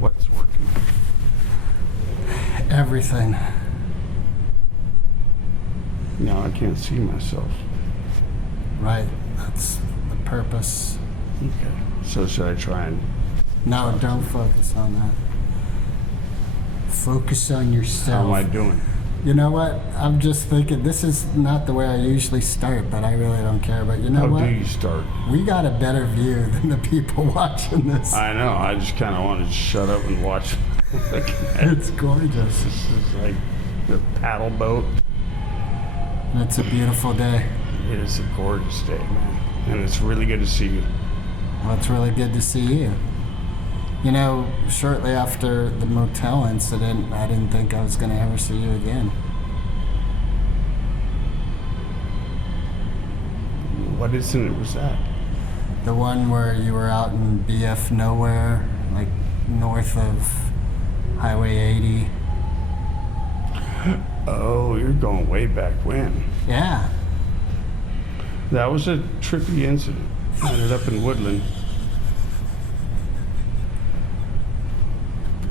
What's working? Everything. No, I can't see myself. Right. That's the purpose. Okay. So should I try and... No, don't focus on that. Focus on yourself. How am I doing? You know what? I'm just thinking, this is not the way I usually start, but I really don't care. But you know what? How do you start? We got a better view than the people watching this. I know. I just kind of wanted to shut up and watch. It's gorgeous. This is like the paddle boat. And it's a beautiful day. It is a gorgeous day, man. And it's really good to see you. Well, it's really good to see you. You know, shortly after the motel incident, I didn't think I was going to ever see you again. What incident was that? The one where you were out in BF nowhere, like north of Highway 80. Oh, you're going way back when. Yeah. That was a trippy incident. I ended up in Woodland.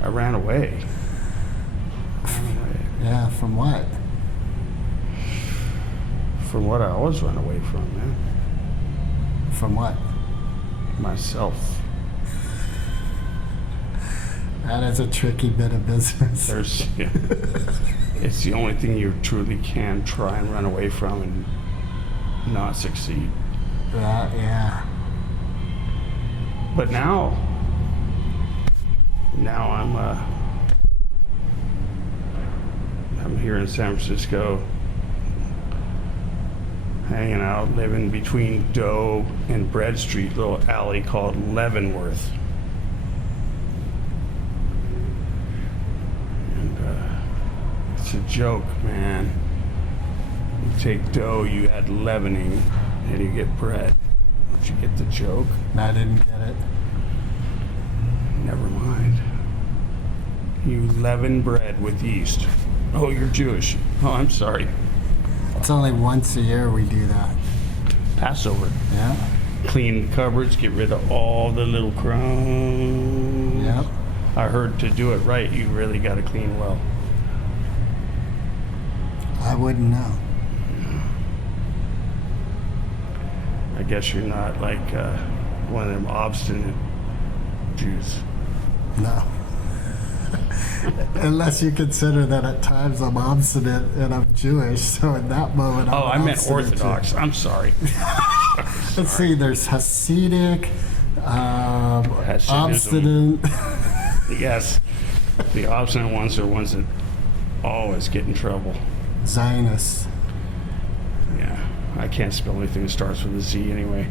I ran away. Yeah, from what? From what I always run away from, man. From what? Myself. That is a tricky bit of business. Yeah. It's the only thing you truly can try and run away from and not succeed. Yeah. But now I'm here in San Francisco, hanging out, living between Doe and Bread Street, little alley called Leavenworth. And it's a joke, man. You take dough, you add leavening, and you get bread. Did you get the joke? I didn't get it. Never mind. You leaven bread with yeast. Oh, you're Jewish. Oh, I'm sorry. It's only once a year we do that. Passover. Yeah. Clean cupboards, get rid of all the little crumbs. Yep. I heard to do it right, you really got to clean well. I wouldn't know. I guess you're not like one of them obstinate Jews. No. Unless you consider that at times I'm obstinate and I'm Jewish, so in that moment Oh, I I'm meant obstinate Orthodox. too. I'm sorry. Let's see, there's Hasidic, Hasidism. obstinate. Yes. The obstinate ones are ones that always get in trouble. Zionist. Yeah. I can't spell anything that starts with a Z anyway.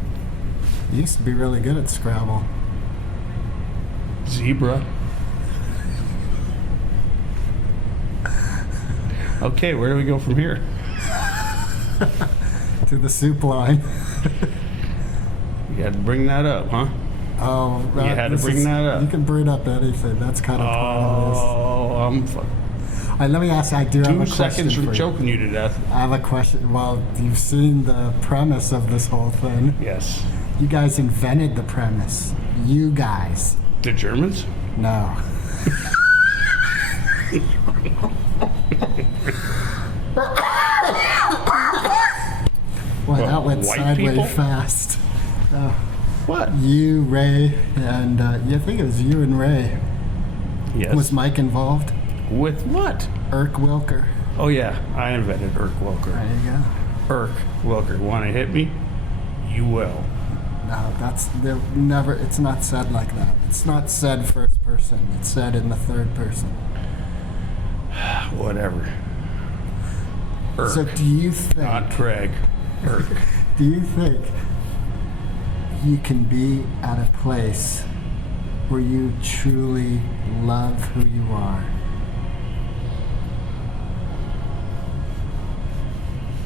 You used to be really good at Scrabble. Zebra. Okay, where do we go from here? To the soup line. You had to bring that up, huh? Oh, You had to bring that up. You can bring up anything. That's kind of part of this. Oh, I'm fucking Let me ask you, I do have a 2 question seconds for from you. choking you to death. I have a question. Well, you've seen the premise of this whole thing. Yes. You guys invented the premise. You guys. The Germans? No. Boy, that went white sideways people? fast. What? You, Ray, and I think it was you and Ray. Yes. Was Mike involved? With what? Irk Wilker. Oh, yeah. I invented Irk Wilker. There you go. Irk Wilker. Want to hit me? You will. No, they're never. It's not said like that. It's not said first person. It's said in the third person. Whatever. Irk. So do you think? Not Craig. Irk. Do you think you can be at a place where you truly love who you are?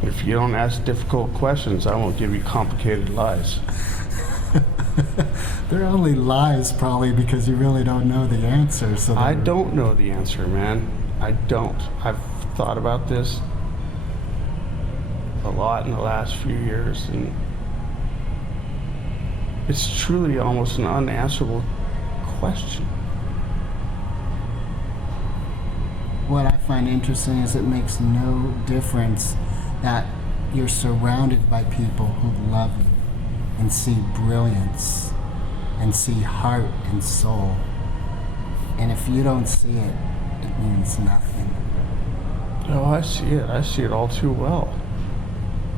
If you don't ask difficult questions, I won't give you complicated lies. They're only lies probably because you really don't know the answer. So I don't know the answer, man. I don't. I've thought about this a lot in the last few years, and it's truly almost an unanswerable question. find interesting is it makes no difference that you're surrounded by people who love you and see brilliance and see heart and soul. And if you don't see it, it means nothing. Oh, I see it. I see it all too well.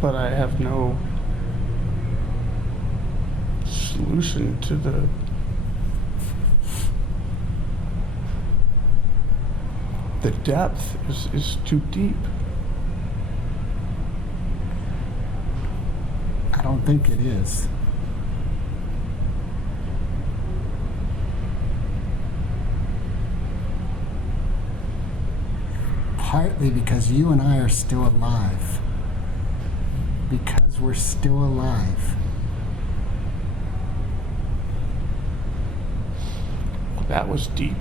But I have no solution to the depth is too deep. I don't think it is. Partly because you and I are still alive. Because we're still alive. That was deep.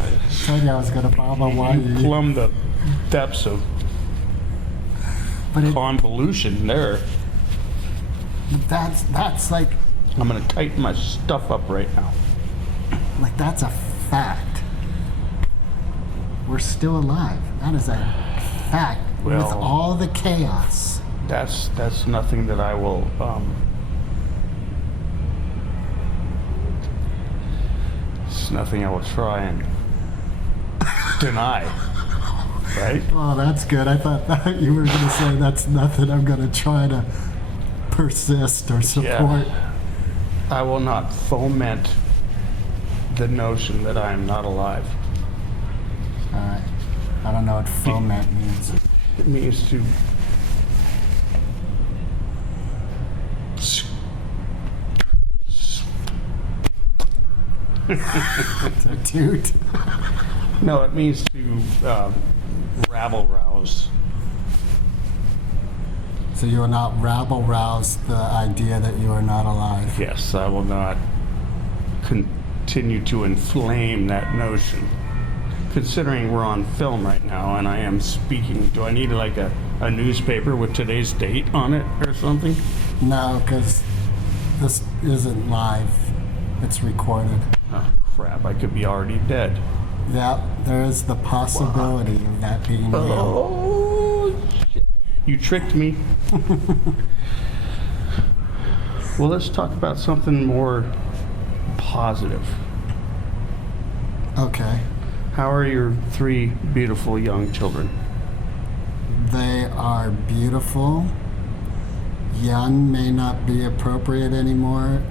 I told you I was going to Baba You Hawaii. plumbed the depths of But convolution there. that's like I'm gonna tighten my stuff up right now. that's a fact. We're still alive. That is a fact. With Well, all the chaos. That's nothing that I will it's nothing I will try and deny. Right? Oh, that's good. I thought you were going to say that's nothing I'm going to try to persist or support. Yeah. I will not foment the notion that I am not alive. All right. I don't know what foment means. It means to To toot. no, it means to rabble rouse. So you will not rabble rouse the idea that you are not alive. Yes, I will not continue to inflame that notion. Considering we're on film right now and I am speaking, do I need like a newspaper with today's date on it or something? No, because this isn't live. It's recorded. Oh, crap, I could be already dead. Yeah, there is the possibility of that being real. Oh, shit. You tricked me. Well, let's talk about something more positive. Okay. How are your 3 beautiful young children? They are beautiful. Young may not be appropriate anymore.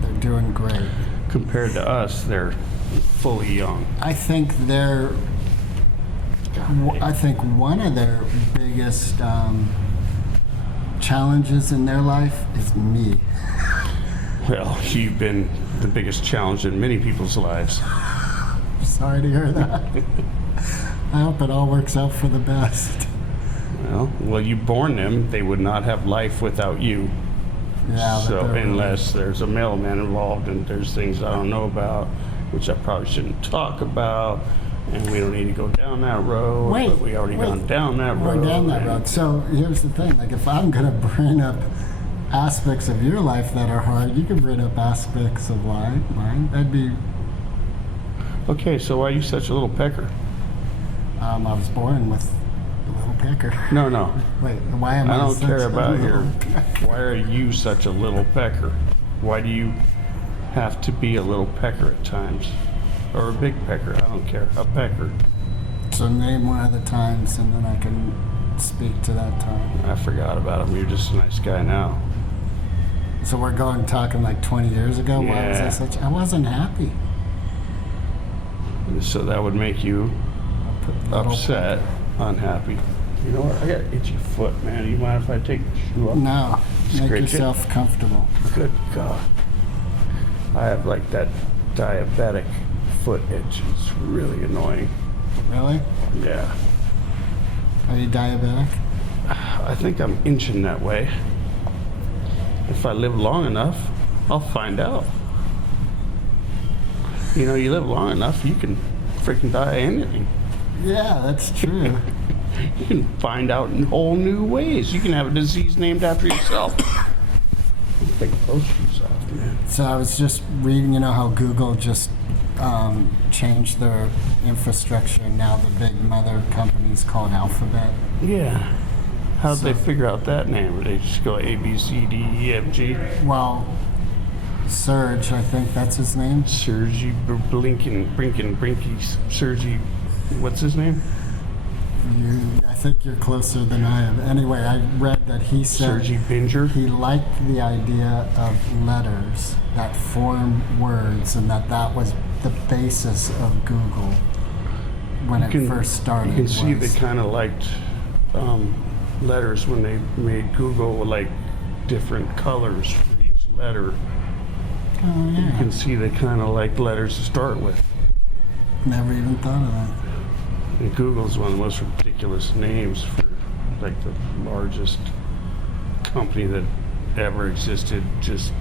They're doing great. Compared to us, they're fully young. I think one of their biggest challenges in their life is me. Well, you've been the biggest challenge in many people's lives. Sorry to hear that. I hope it all works out for the best. Well, you born them, they would not have life without you. Yeah, but So they're unless there's a mailman involved and there's things I don't know about, which I probably shouldn't talk about, and we don't need to go down that road, but we already gone down that road. We're down that road. So here's the thing, like if I'm gonna bring up aspects of your life that are hard, you can bring up aspects of mine. That'd be, Okay, so why are you such a little pecker? I was born with a little pecker. No. Wait, why am I I don't such care a about little your. pecker? Why are you such a little pecker? Why do you have to be a little pecker at times? Or a big pecker, I don't care. A pecker. So name one of the times and then I can speak to that time. I forgot about him. You're just a nice guy now. So we're talking like 20 years ago? Why was I Yeah. I wasn't happy. So that would make you Little upset, unhappy. You know what? I got an itchy foot, man. You mind if I take the shoe off? No, make Scratch it. yourself comfortable. Good God. I have like that diabetic foot itch. It's really annoying. Really? Yeah. Are you diabetic? I think I'm inching that way. If I live long enough, I'll find out. You know, you live long enough, you can freaking die of anything. Yeah, that's true. You can find out in whole new ways. You can have a disease named after yourself. Take those shoes off, man. So I was just reading, you know how Google just changed their infrastructure, and now the big mother company is called Alphabet. Yeah. How'd they So- figure out that name? Did they just go A, B, C, D, E, F, G? Well, Serge, I think that's his name. Sergey Brinky, Sergey, what's his name? I think you're closer than I am. Anyway, I read that he said Sergey Binger? he liked the idea of letters that form words, and that was the basis of Google when it first started. You can see they was- kind of liked letters when they made Google like different colors for each letter. Oh, You yeah. can see they kind of liked letters to start with. Never even thought of that. And Google's one of the most ridiculous names for like the largest company that ever existed, just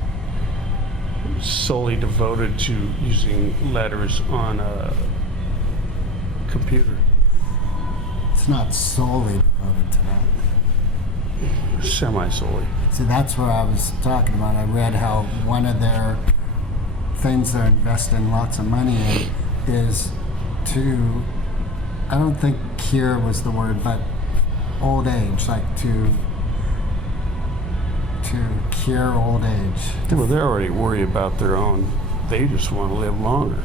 solely devoted to using letters on a computer. It's not solely devoted to that. Semi-solely. See, that's where I was talking about. I read how one of their things they're investing lots of money in is to, I don't think cure was the word, but old age, like to cure old age. Well, they're already worried about their own. They just want to live longer.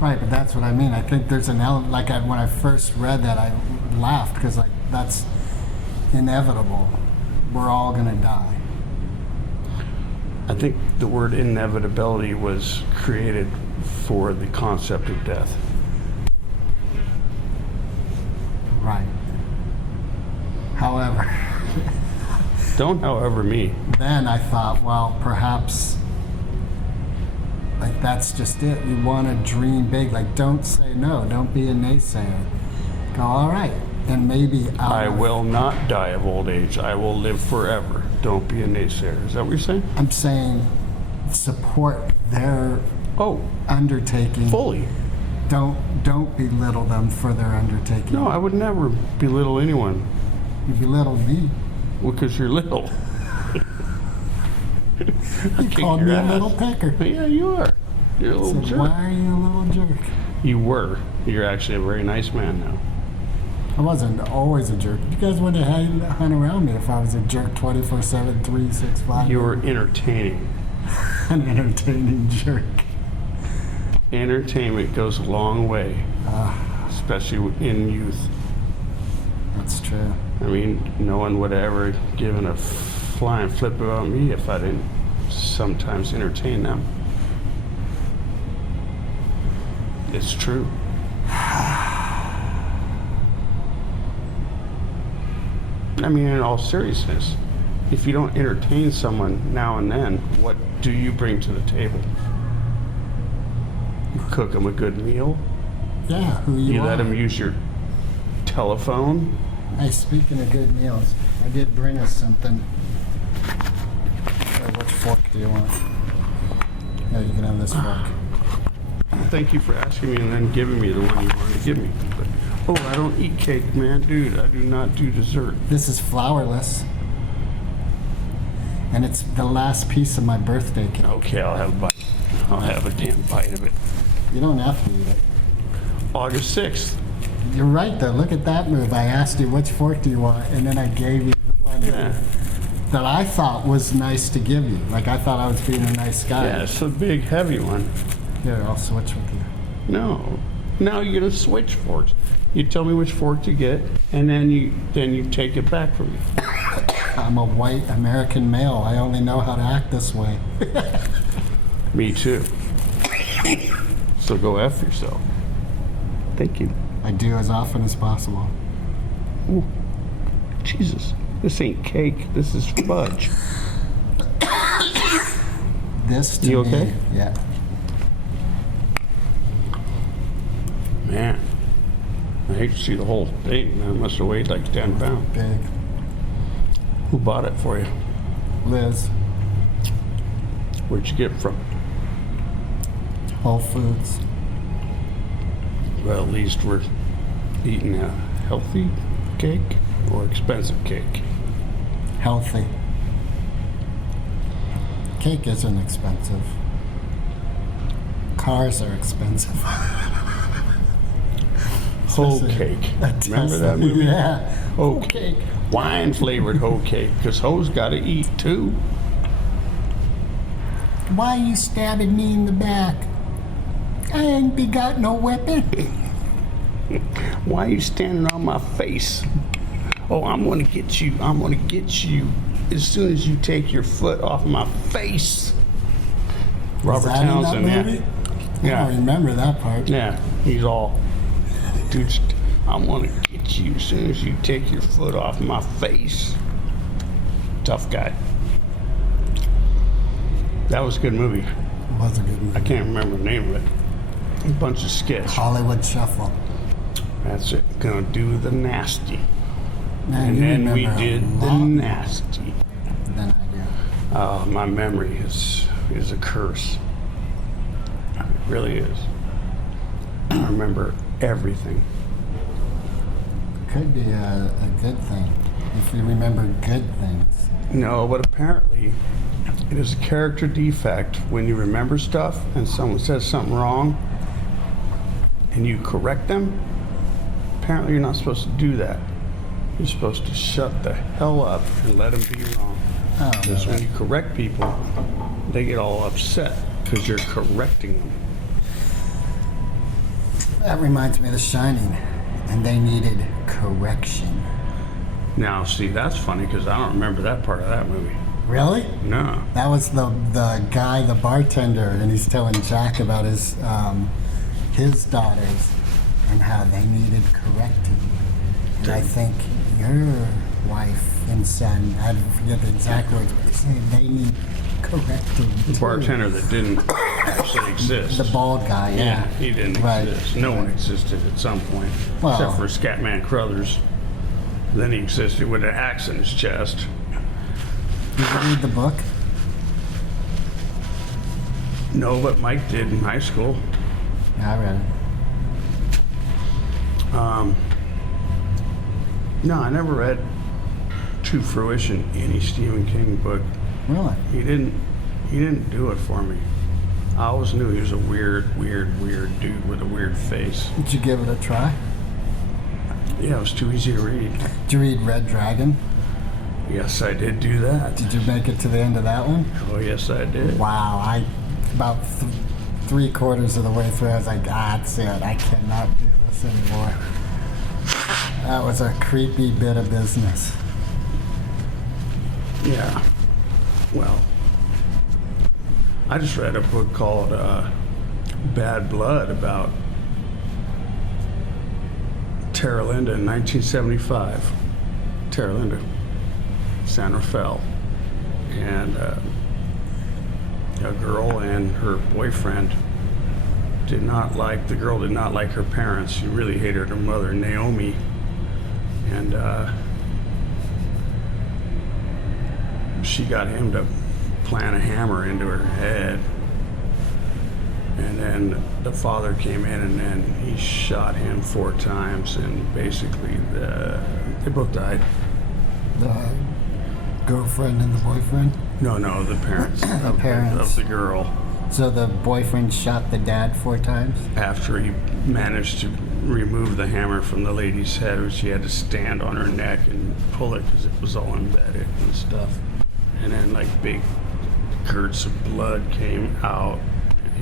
Right, but that's what I mean. I think there's an element, like when I first read that, I laughed because like that's inevitable. We're all gonna die. I think the word inevitability was created for the concept of death. Right. However, Don't however me. then I thought, well, perhaps like that's just it. You want to dream big. Like, don't say no. Don't be a naysayer. Go, all right. And maybe I will not die of old age. I will live forever. Don't be a naysayer. Is that what you're saying? I'm saying support their Oh, undertaking. fully. Don't belittle them for their undertaking. No, I would never belittle anyone You belittle me. because you're little. You called me a little pecker. Yeah, you are. You're a little Said, jerk. why are you a little jerk? You were. You're actually a very nice man now. I wasn't always a jerk. You guys wouldn't have hung around me if I was a jerk 24/7, 365. You were entertaining. An entertaining jerk. Entertainment goes a long way, especially in youth. That's true. I mean, no one would have ever given a flying flip about me if I didn't sometimes entertain them. It's true. I mean, in all seriousness, if you don't entertain someone now and then, what do you bring to the table? You cook them a good meal. Yeah, who you You are. let them use your telephone. Hey, speaking of good meals, I did bring us something. Which fork do you want? Yeah, you can have this fork. Thank you for asking me and then giving me the one you wanted to give me. But, oh, I don't eat cake, man. Dude, I do not do dessert. This is flourless. And it's the last piece of my birthday cake. Okay, I'll have a bite. I'll have a damn bite of it. You don't have to eat it. August 6th. You're right, though. Look at that move. I asked you, which fork do you want? And then I gave you the one Yeah. that I thought was nice to give you. Like, I thought I was being a nice guy. Yeah, it's a big, heavy one. Here, I'll switch with you. No. Now you're going to switch forks. You tell me which fork to get, and then you take it back from me. I'm a white American male. I only know how to act this way. Me too. So go F yourself. Thank you. I do as often as possible. Ooh. Jesus. This ain't cake. This is fudge. This to You me, okay? yeah. Man. I hate to see the whole thing. Man, it must have weighed like 10 pounds. Big. Who bought it for you? Liz, Where'd you get it from? Whole Foods. Well, at least we're eating a healthy cake or expensive cake. Healthy. Cake isn't expensive. cars are expensive. Hoe Especially cake. a Remember Tesla. that movie? Yeah. Hoe cake. Wine flavored hoe cake. Because hoes got to eat too. Why you stabbing me in the back? I ain't be got no weapon. Why you standing on my face? Oh, I'm going to get you. I'm going to get you as soon as you take your foot off my face. Robert that Townsend, in that movie? Yeah. I don't remember that part. Yeah, he's all, dude, I'm going to get you as soon as you take your foot off my face. Tough guy. That was a good movie. It was a good movie. I can't remember the name of it. A bunch of skits. Hollywood Shuffle. That's it. Gonna do the nasty. Man, And you then we remember a did the lot nasty. than I do. Oh, my memory is a curse. It really is. I remember everything. Could be a good thing if you remember good things. No, but apparently it is a character defect when you remember stuff and someone says something wrong and you correct them. Apparently you're not supposed to do that. You're supposed to shut the hell up and let them be wrong. Oh, Because no, when you correct people, they get all upset because you're correcting them. that reminds me of The Shining, and they needed correction. Now, see, that's funny because I don't remember that part of that movie. Really? No. That was the guy, the bartender, and he's telling Jack about his daughters and how they needed correcting. And I think your wife and son, I forget the exact words, but they need correcting. The bartender that didn't actually exist. The bald guy, yeah. He didn't Right. exist. No one existed at some point. Well- Except for Scatman Crothers. Then he existed with an axe in his chest. Did you read the book? No, but Mike did in high school. Yeah, I read it. No, I never read to fruition any Stephen King book. Really? He didn't do it for me. I always knew he was a weird dude with a weird face. Did you give it a try? Yeah, it was too easy to read. Did you read Red Dragon? Yes, I did do that. Did you make it to the end of that one? Oh, yes, I did. Wow, about 3/4 of the way through, I was like, that's it. I cannot do this anymore. That was a creepy bit of business. Yeah. Well, I just read a book called Bad Blood about Terra Linda in 1975. Terra Linda, San Rafael. And a girl and her boyfriend the girl did not like her parents. She really hated her mother, Naomi. And she got him to plant a hammer into her head. And then the father came in and then he shot him 4 times and basically they both died. The girlfriend and the boyfriend? No, the parents. The parents. Of the girl. So the boyfriend shot the dad 4 times? After he managed to remove the hammer from the lady's head, which she had to stand on her neck and pull it because it was all embedded and stuff. And then like big curds of blood came out.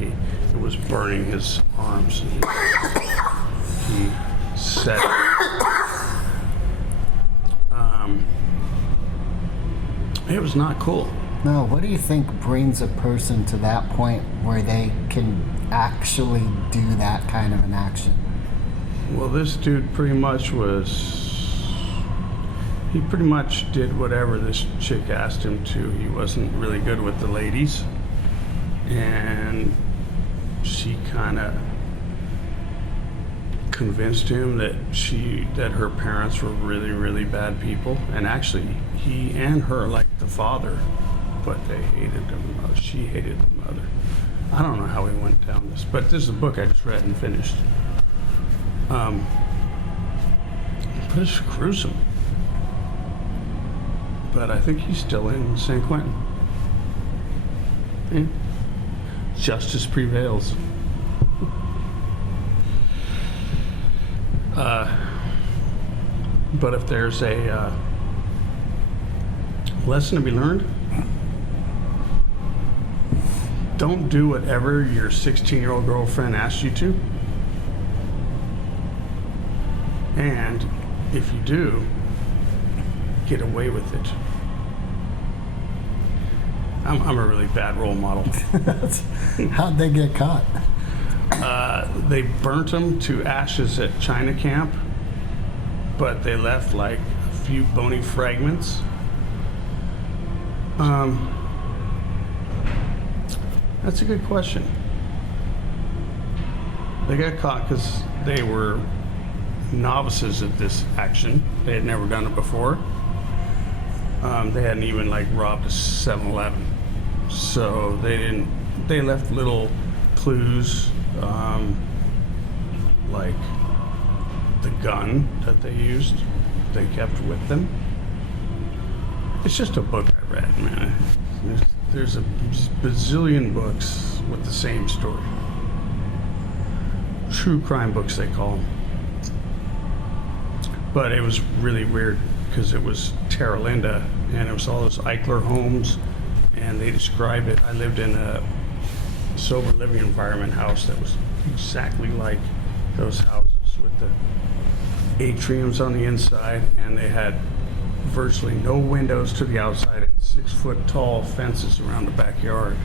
It was burning his arms. He said, it was not cool. No, what do you think brings a person to that point where they can actually do that kind of an action? Well, this dude pretty much did whatever this chick asked him to. He wasn't really good with the ladies. And she kind of convinced him that her parents were really, really bad people. And actually, he and her liked the father, but they hated the mother. She hated the mother. I don't know how he went down this, but this is a book I just read and finished. But it's gruesome. But I think he's still in San Quentin. Yeah. Justice prevails. But if there's a lesson to be learned, don't do whatever your 16-year-old girlfriend asks you to. And if you do, get away with it. I'm a really bad role model. How'd they get caught? They burnt them to ashes at China camp, but they left like a few bony fragments. That's a good question. They got caught because they were novices at this action. They had never done it before. They hadn't even like robbed a 7-Eleven. So they left little clues, like the gun that they used, they kept with them. It's just a book I read, man. There's a bazillion books with the same story. True crime books, they call them. But it was really weird because it was Terra Linda and it was all those Eichler homes, and they described it. I lived in a sober living environment house that was exactly like those houses with the atriums on the inside, and they had virtually no windows to the outside and 6-foot tall fences around the backyard,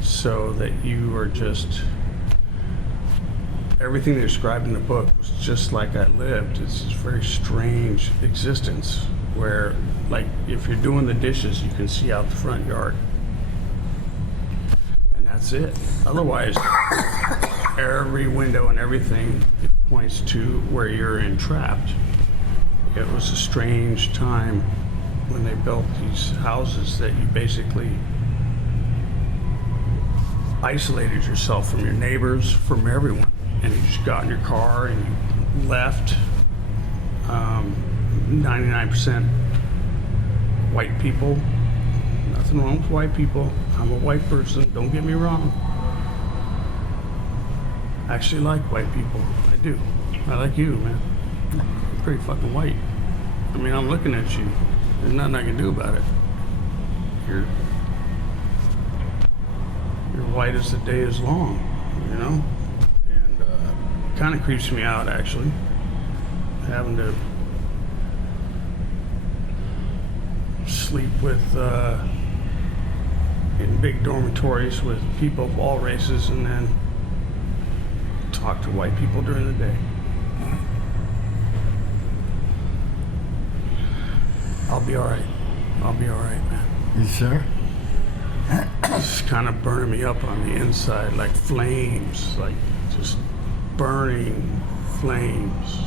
so that you were just, everything they described in the book was just like I lived. It's this very strange existence where, like, if you're doing the dishes, you can see out the front yard. And that's it. Otherwise, every window and everything points to where you're entrapped. It was a strange time when they built these houses that you basically isolated yourself from your neighbors, from everyone. And you just got in your car and you left. 99% white people. Nothing wrong with white people. I'm a white person, don't get me wrong. I actually like white people. I do. I like you, man. You're pretty fucking white. I mean, I'm looking at you. There's nothing I can do about it. You're white as the day is long, you know? Kind of creeps me out, actually, having to sleep with in big dormitories with people of all races and then talk to white people during the day. I'll be all right. I'll be all right, man. You sure? It's kind of burning me up on the inside, like flames, like just burning flames.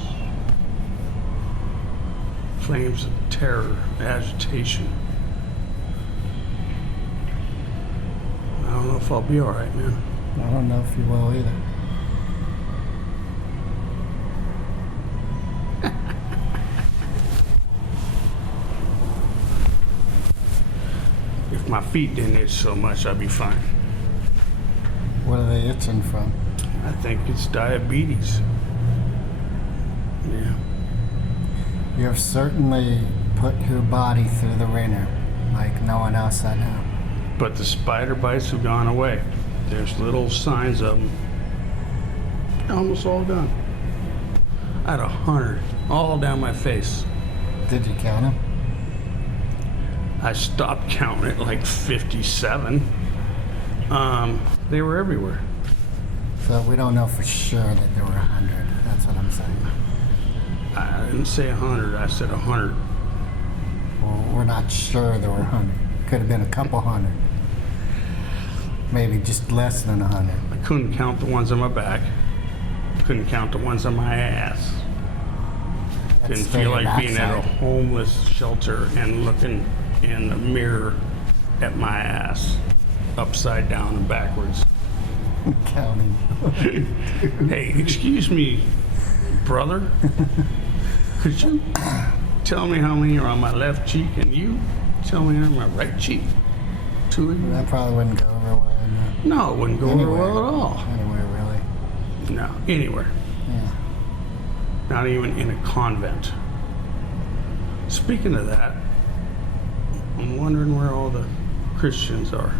Flames of terror, agitation. I don't know if I'll be all right, man. I don't know if you will either. If my feet didn't itch so much, I'd be fine. What are they itching from? I think it's diabetes. Yeah. You have certainly put your body through the ringer like no one else I know. But the spider bites have gone away. There's little signs of them. Almost all gone. I had 100 all down my face. Did you count them? I stopped counting at like 57. They were everywhere. So we don't know for sure that there were 100. That's what I'm saying. I didn't say 100, I said 100. Well, we're not sure there were 100. Could have been a couple hundred. Maybe just less than 100. I couldn't count the ones on my back. Couldn't count the ones on my ass. Didn't feel like being at a homeless shelter and looking in the mirror at my ass, upside down and backwards. Counting. Hey, excuse me, brother. Could you tell me how many are on my left cheek and you tell me on my right cheek? Two of you? That probably wouldn't go over well in No, it wouldn't go over well at all. Anywhere, really. No, anywhere. Yeah. not even in a convent. Speaking of that, I'm wondering where all the Christians are.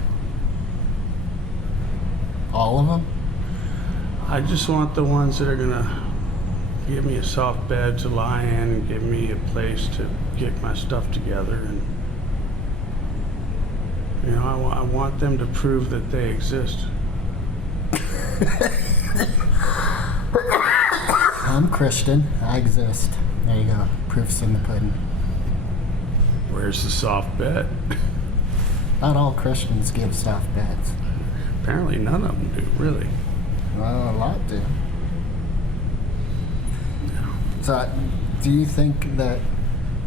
All of them? I just want the ones that are gonna give me a soft bed to lie in and give me a place to get my stuff together, and I want them to prove that they exist. I'm Christian. I exist. There you go. Proof's in the pudding. Where's the soft bed? Not all Christians give soft beds. Apparently none of them do, really. Well, a lot do. So, do you think that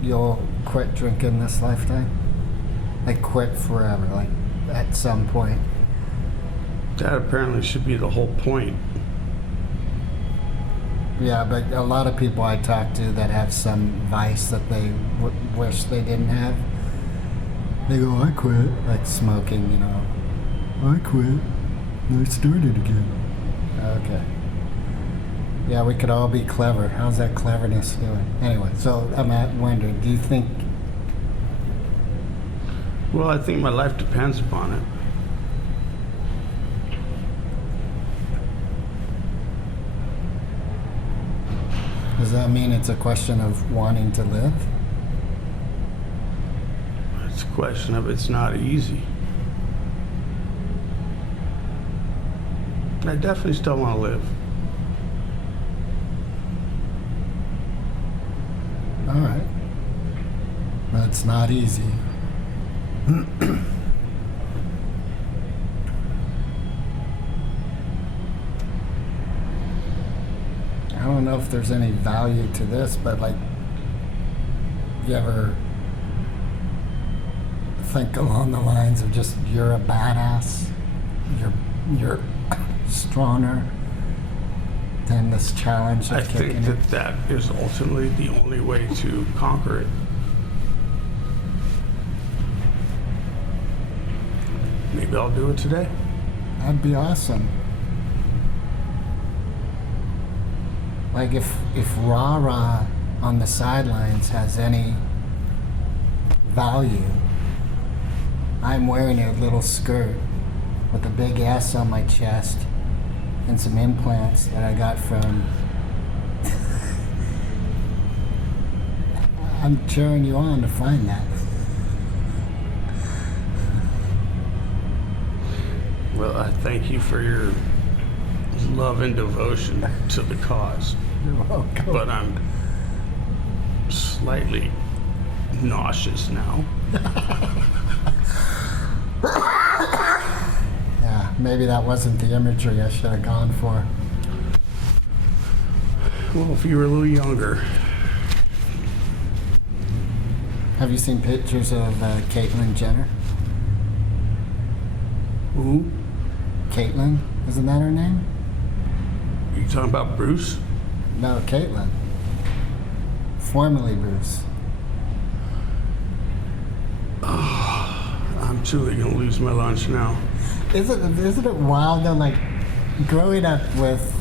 you'll quit drinking this lifetime? Like, quit forever, like, at some point? That apparently should be the whole point. Yeah, but a lot of people I talk to that have some vice that they wish they didn't have, they go, I quit. Like smoking, I quit. I started again. Okay. Yeah, we could all be clever. How's that cleverness doing? Anyway, so I'm wondering, do you think... Well, I think my life depends upon it. Does that mean it's a question of wanting to live? It's a question of it's not easy. I definitely still want to live. All right. But it's not easy. I don't know if there's any value to this, but like, you ever think along the lines of just you're a badass, you're stronger than this challenge I of kicking think it? that is ultimately the only way to conquer it. Maybe I'll do it today. That'd be awesome. Like if rah-rah on the sidelines has any value, I'm wearing a little skirt with a big S on my chest and some implants that I got from... I'm cheering you on to find that. Well, I thank you for your love and devotion to the cause. You're welcome. But I'm slightly nauseous now. Yeah, maybe that wasn't the imagery I should have gone for. Well, if you were a little younger. Have you seen pictures of Caitlyn Jenner? Who? Caitlyn? Isn't that her name? Are you talking about Bruce? No, Caitlyn. Formerly Bruce. I'm truly gonna lose my lunch now. Isn't it wild though, like, growing up with...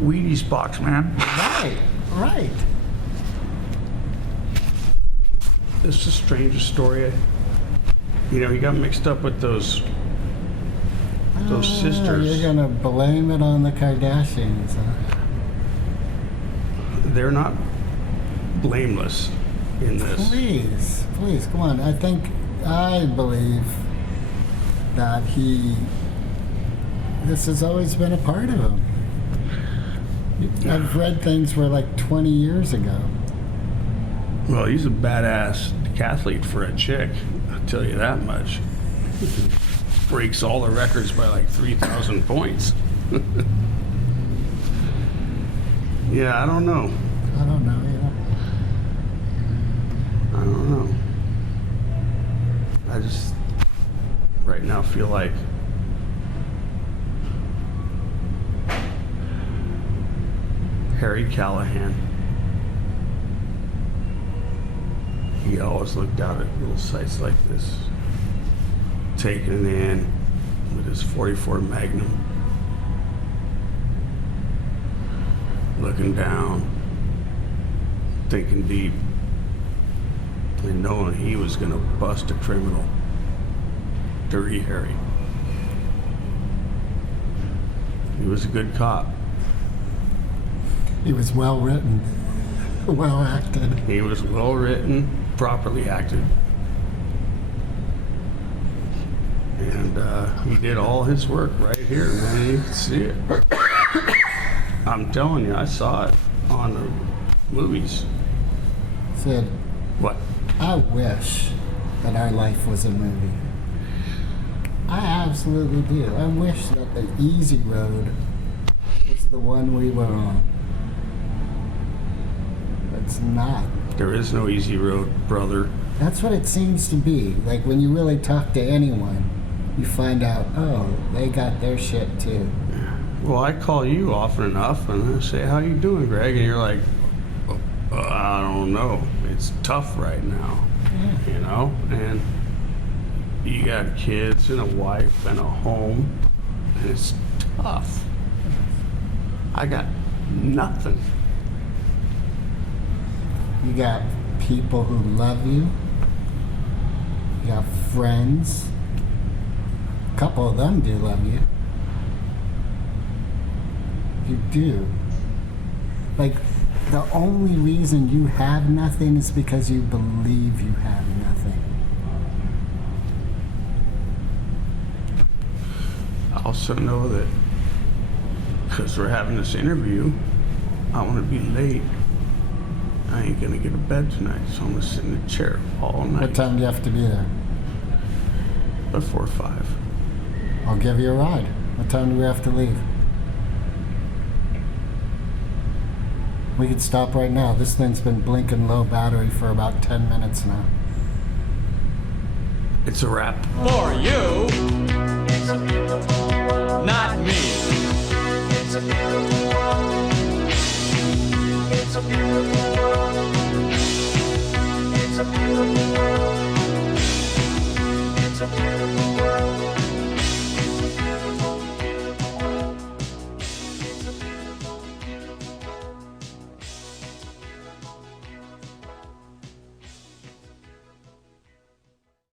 Wheaties box, man. Right. It's the strangest story. He got mixed up with those sisters. You're gonna blame it on the Kardashians, huh? They're not blameless in this. Please, come on. I believe that this has always been a part of him. I've read things where like 20 years ago. Well, he's a badass decathlete for a chick, I'll tell you that much. Breaks all the records by like 3,000 points. Yeah, I don't know. I don't know either. I don't know. I just right now feel like Harry Callahan. He always looked out at little sites like this, taking it in with his 44 Magnum, looking down, thinking deep and knowing he was going to bust a criminal. Dirty Harry. He was a good cop. He was well written, well acted. He was well written, properly acted. And he did all his work right here, man. You can see it. I'm telling you, I saw it on the movies. Syd, What? I wish that our life was a movie. I absolutely do. I wish that the easy road was the one we were on. It's not. There is no easy road, brother. That's what it seems to be. Like when you really talk to anyone, you find out, oh, they got their shit too. Well, I call you often enough and I say, how you doing, Greg? And you're like, I don't know. It's tough right now, Yeah. you know? And you got kids and a wife and a home, and it's tough. I got nothing. You got people who love you. You got friends. A couple of them do love you. You do. Like, the only reason you have nothing is because you believe you have nothing. I also know that because we're having this interview, I want to be late. I ain't gonna get to bed tonight, so I'm gonna sit in the chair all night. What time do you have to be there? Before 5. I'll give you a ride. What time do we have to leave? We could stop right now. This thing's been blinking low battery for about 10 minutes now. It's a wrap. For you, not me. It's a beautiful world. It's a beautiful world. It's a beautiful world.